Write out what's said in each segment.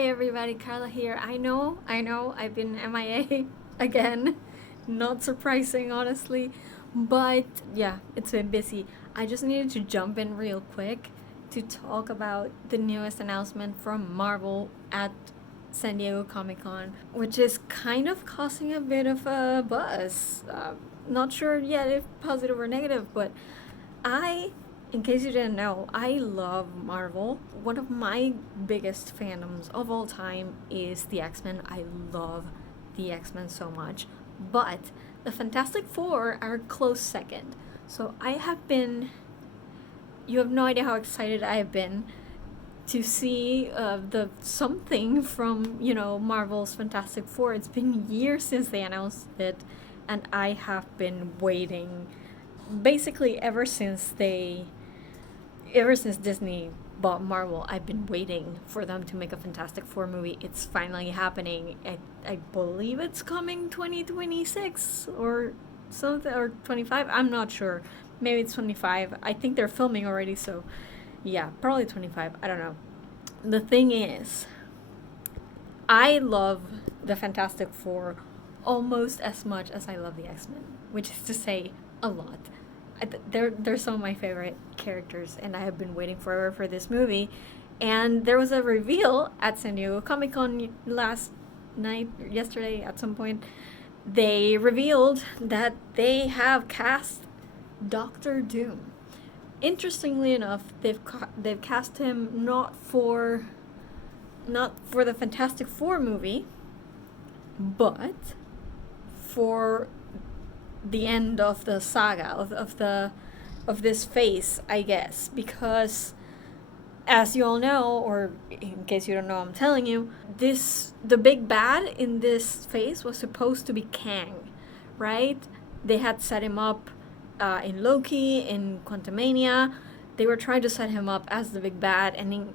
Hi everybody, Carla here. I know, I've been MIA again. Not surprising, honestly. But yeah, it's been busy. I just needed to jump in real quick to talk about the newest announcement from Marvel at San Diego Comic Con, which is kind of causing a bit of a buzz. Not sure yet if positive or negative, but I, in case you didn't know, I love Marvel. One of my biggest fandoms of all time is the X-Men. I love the X-Men so much. But the Fantastic Four are a close second. So you have no idea how excited I have been to see the something from, Marvel's Fantastic Four. It's been years since they announced it, and I have been waiting basically ever since Disney bought Marvel. I've been waiting for them to make a Fantastic Four movie. It's finally happening. I believe it's coming 2026 or something, or 25. I'm not sure. Maybe it's 25. I think they're filming already, so yeah, probably 25. I don't know. The thing is, I love the Fantastic Four almost as much as I love the X-Men, which is to say a lot. They're some of my favorite characters, and I have been waiting forever for this movie. And there was a reveal at San Diego Comic Con yesterday at some point. They revealed that they have cast Doctor Doom. Interestingly enough, they've cast him not for the Fantastic Four movie, but for the end of the saga of this phase, I guess, because as you all know, or in case you don't know, I'm telling you, the big bad in this phase was supposed to be Kang, right? They had set him up in Loki, in Quantumania. They were trying to set him up as the big bad, and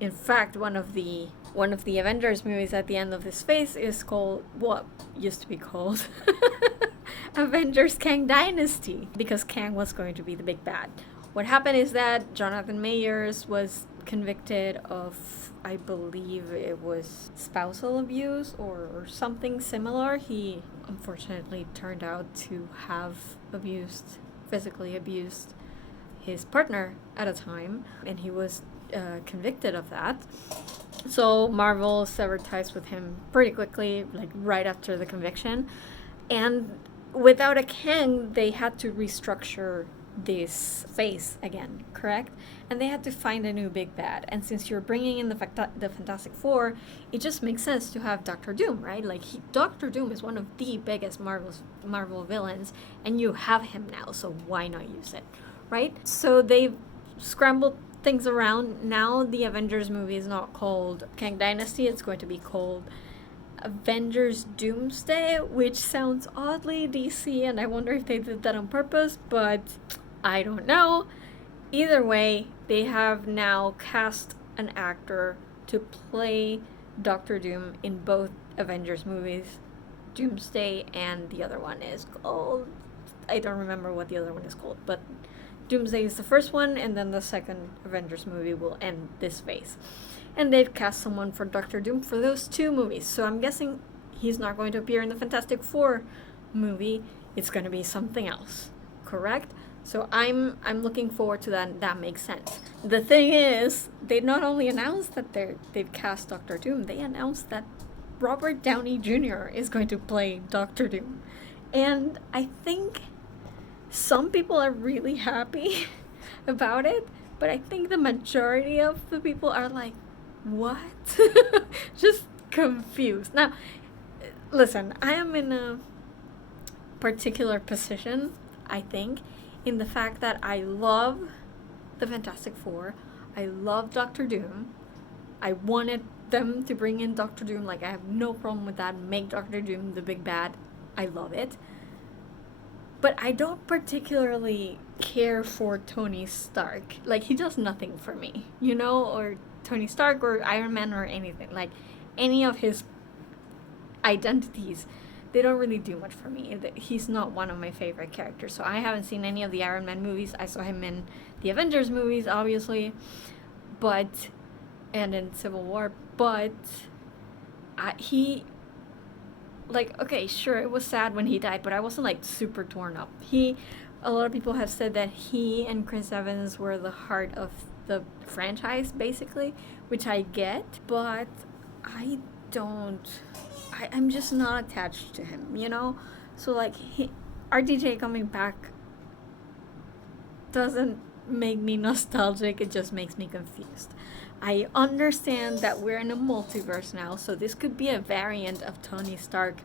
in fact, one of the Avengers movies at the end of this phase is called what used to be called Avengers Kang Dynasty, because Kang was going to be the big bad. What happened is that Jonathan Majors was convicted of, I believe it was spousal abuse or something similar. He unfortunately turned out to have physically abused his partner at a time, and he was convicted of that. So Marvel severed ties with him pretty quickly, like right after the conviction. And without a Kang, they had to restructure this phase again, correct? And they had to find a new big bad. And since you're bringing in the Fantastic Four, it just makes sense to have Doctor Doom, right? Like Doctor Doom is one of the biggest Marvel villains, and you have him now, so why not use it, right? So they've scrambled things around. Now the Avengers movie is not called Kang Dynasty, it's going to be called Avengers Doomsday, which sounds oddly DC, and I wonder if they did that on purpose, but I don't know. Either way, they have now cast an actor to play Doctor Doom in both Avengers movies, Doomsday, and the other one is called, I don't remember what the other one is called, but Doomsday is the first one, and then the second Avengers movie will end this phase. And they've cast someone for Doctor Doom for those two movies. So I'm guessing he's not going to appear in the Fantastic Four movie. It's going to be something else, correct? So I'm looking forward to that. That makes sense. The thing is, they not only announced that they've cast Doctor Doom, they announced that Robert Downey Jr. is going to play Doctor Doom. And I think some people are really happy about it, but I think the majority of the people are like, what? Just confused. Now, listen, I am in a particular position, I think, in the fact that I love the Fantastic Four. I love Doctor Doom. I wanted them to bring in Doctor Doom. Like, I have no problem with that. Make Doctor Doom the big bad. I love it. But I don't particularly care for Tony Stark. Like, he does nothing for me, or Tony Stark or Iron Man or anything. Like, any of his identities, they don't really do much for me. He's not one of my favorite characters. So I haven't seen any of the Iron Man movies. I saw him in the Avengers movies, obviously. But and in Civil War, but he, like, okay, sure, it was sad when he died, but I wasn't like super torn up. A lot of people have said that he and Chris Evans were the heart of the franchise, basically, which I get, but I don't. I'm just not attached to him, you know? So, like, RDJ coming back doesn't make me nostalgic, it just makes me confused. I understand that we're in a multiverse now, so this could be a variant of Tony Stark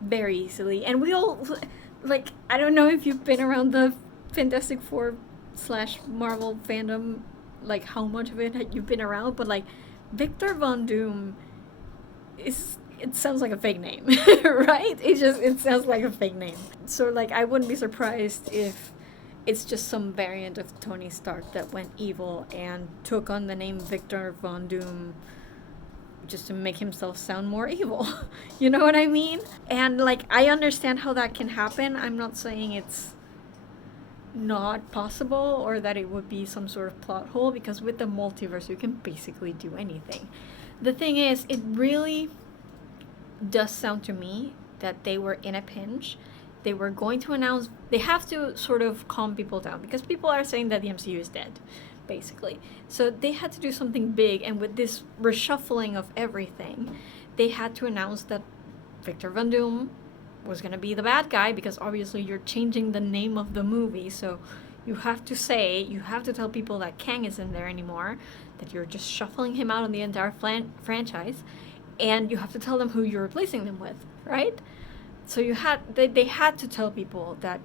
very easily. And we all, like, I don't know if you've been around the Fantastic Four / Marvel fandom, like how much of it you've been around, but like Victor Von Doom it sounds like a fake name, right? It sounds like a fake name. So like I wouldn't be surprised if it's just some variant of Tony Stark that went evil and took on the name Victor Von Doom just to make himself sound more evil. You know what I mean? And like I understand how that can happen. I'm not saying it's not possible or that it would be some sort of plot hole, because with the multiverse you can basically do anything. The thing is, it really does sound to me that they were in a pinch. They were going to announce, they have to sort of calm people down because people are saying that the MCU is dead, basically. So they had to do something big, and with this reshuffling of everything, they had to announce that Victor Von Doom was going to be the bad guy, because obviously you're changing the name of the movie, so you have to tell people that Kang isn't there anymore, that you're just shuffling him out on the entire franchise, and you have to tell them who you're replacing them with, right? So they had to tell people that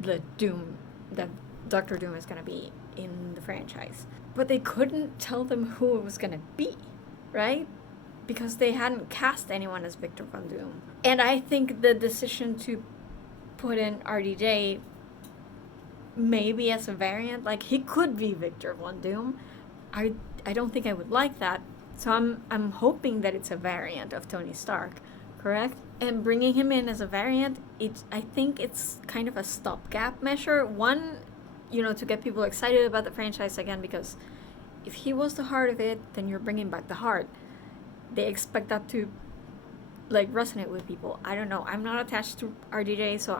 that Doctor Doom is going to be in the franchise, but they couldn't tell them who it was going to be, right? Because they hadn't cast anyone as Victor Von Doom. And I think the decision to put in RDJ maybe as a variant, like he could be Victor Von Doom, I don't think I would like that. So I'm hoping that it's a variant of Tony Stark, correct? And bringing him in as a variant, I think it's kind of a stopgap measure. One, to get people excited about the franchise again, because if he was the heart of it, then you're bringing back the heart. They expect that to like resonate with people. I don't know. I'm not attached to RDJ, so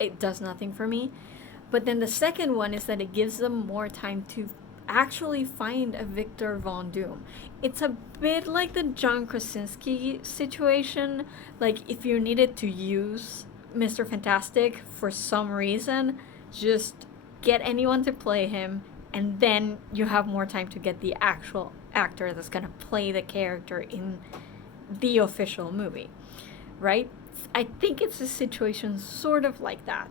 it does nothing for me. But then the second one is that it gives them more time to actually find a Victor Von Doom. It's a bit like the John Krasinski situation. Like if you needed to use Mr. Fantastic for some reason, just get anyone to play him, and then you have more time to get the actual actor that's going to play the character in the official movie, right? I think it's a situation sort of like that.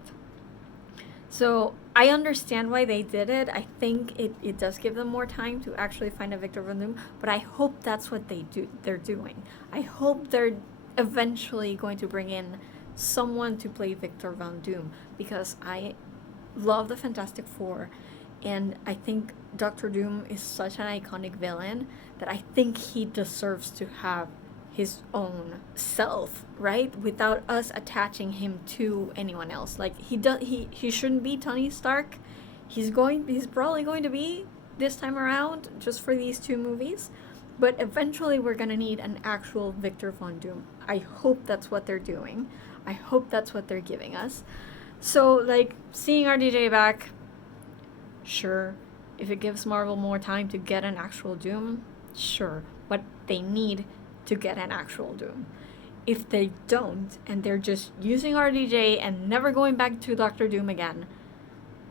So I understand why they did it. I think it does give them more time to actually find a Victor Von Doom, but I hope that's what they're doing. I hope they're eventually going to bring in someone to play Victor Von Doom, because I love the Fantastic Four, and I think Doctor Doom is such an iconic villain that I think he deserves to have his own self, right? Without us attaching him to anyone else. Like he shouldn't be Tony Stark. He's probably going to be this time around just for these 2 movies. But eventually we're gonna need an actual Victor Von Doom. I hope that's what they're doing. I hope that's what they're giving us. So like seeing RDJ back, sure. If it gives Marvel more time to get an actual Doom, sure. But they need to get an actual Doom. If they don't, and they're just using RDJ and never going back to Doctor Doom again,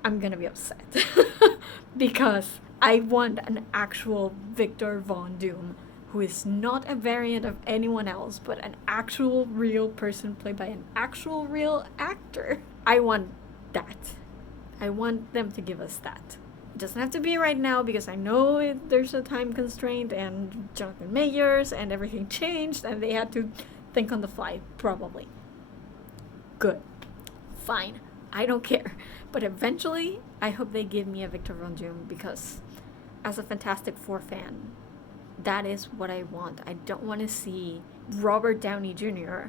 I'm gonna be upset. Because I want an actual Victor Von Doom, who is not a variant of anyone else, but an actual real person played by an actual real actor. I want that. I want them to give us that. It doesn't have to be right now, because I know there's a time constraint, and Jonathan Majors and everything changed, and they had to think on the fly, probably. Good. Fine. I don't care. But eventually, I hope they give me a Victor Von Doom, because as a Fantastic Four fan, that is what I want. I don't want to see Robert Downey Jr.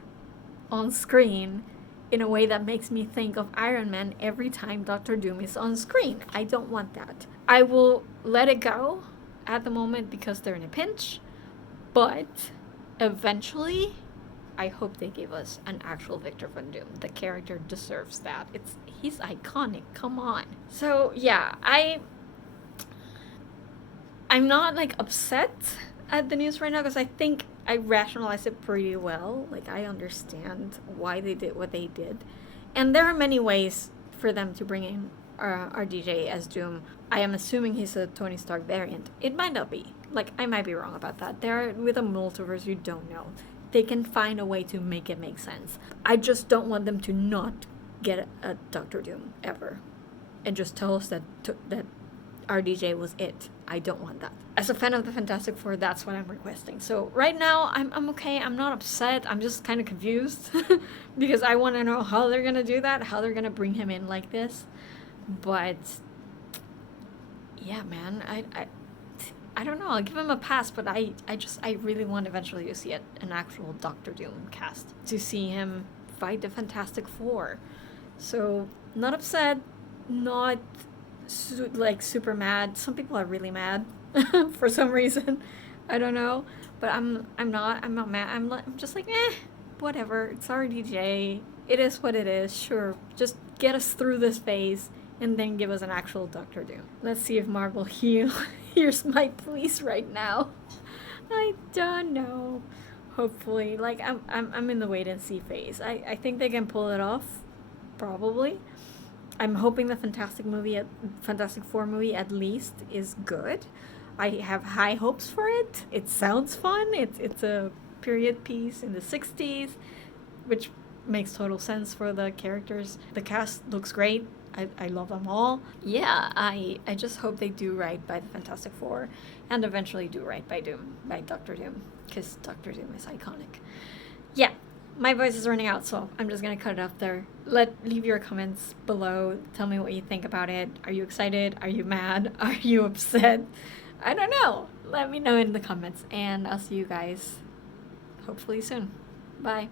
on screen in a way that makes me think of Iron Man every time Doctor Doom is on screen. I don't want that. I will let it go at the moment because they're in a pinch, but eventually I hope they give us an actual Victor Von Doom. The character deserves that. He's iconic. Come on. So yeah, I'm not like upset at the news right now because I think I rationalized it pretty well. Like, I understand why they did what they did, and there are many ways for them to bring in our DJ as Doom. I am assuming he's a Tony Stark variant. It might not be. Like, I might be wrong about that. With a multiverse, you don't know. They can find a way to make it make sense. I just don't want them to not get a Doctor Doom ever, and just tell us that our DJ was it. I don't want that. As a fan of the Fantastic Four, that's what I'm requesting. So right now, I'm okay. I'm not upset. I'm just kind of confused because I want to know how they're gonna do that, how they're gonna bring him in like this. But yeah, man, I don't know. I'll give him a pass, but I really want eventually to see an actual Doctor Doom cast, to see him fight the Fantastic Four. So not upset, not like super mad. Some people are really mad for some reason. I don't know, but I'm not mad. I'm just like, whatever. It's our DJ. It is what it is. Sure, just get us through this phase and then give us an actual Doctor Doom. Let's see if Marvel hears my pleas right now. I don't know. Hopefully, like I'm in the wait and see phase. I think they can pull it off, probably. I'm hoping the Fantastic Four movie at least is good. I have high hopes for it. It sounds fun. It's a period piece in the 60s, which makes total sense for the characters. The cast looks great. I love them all. Yeah, I just hope they do right by the Fantastic Four and eventually do right by Doctor Doom, because Doctor Doom is iconic. Yeah, my voice is running out, so I'm just gonna cut it off there. Leave your comments below. Tell me what you think about it. Are you excited? Are you mad? Are you upset? I don't know. Let me know in the comments, and I'll see you guys hopefully soon. Bye.